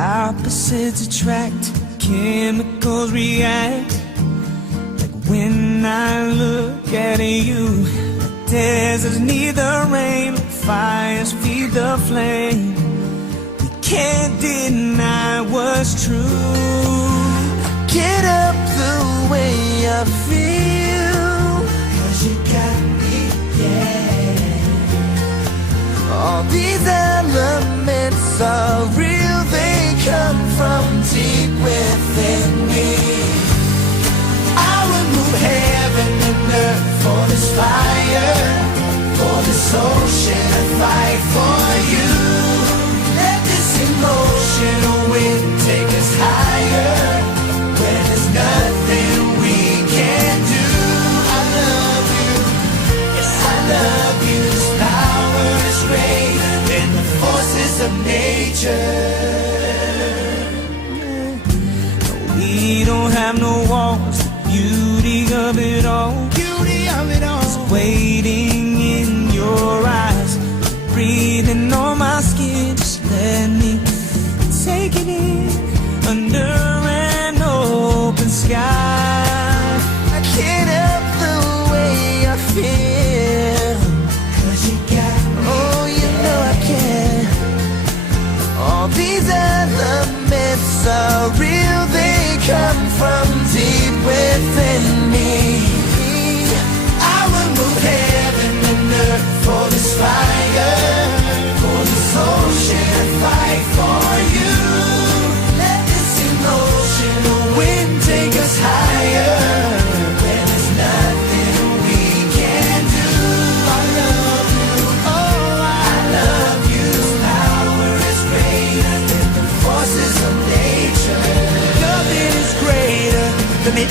Opposites attract, chemicals react. Like when I look at you, deserts need the rain, fires feed the flame. We can't deny what's true. Get up the way I feel, 'cause you got me, yeah. All these elements are real, they come from deep within me. I would move heaven and earth for this fire, for this ocean, and fight for you. Let this emotional wind take us higher, where there's nothing we can do. I love you, yes I love you. This power is greater than the forces of nature. We don't have no walls, the beauty of it all. Beauty of it all is waiting in your eyes, breathing on my skin. Just let me take it in under an open sky. I can't help the way I feel, 'cause you got me. Oh, you know I can. All these elements are real, they come from deep within me. I will move heaven and earth for this fire, for this ocean, fight for you. Let this emotional wind take us higher, where there's nothing we can do. I love you, oh I love you. This power is greater than the forces of nature. Nothing is greater than the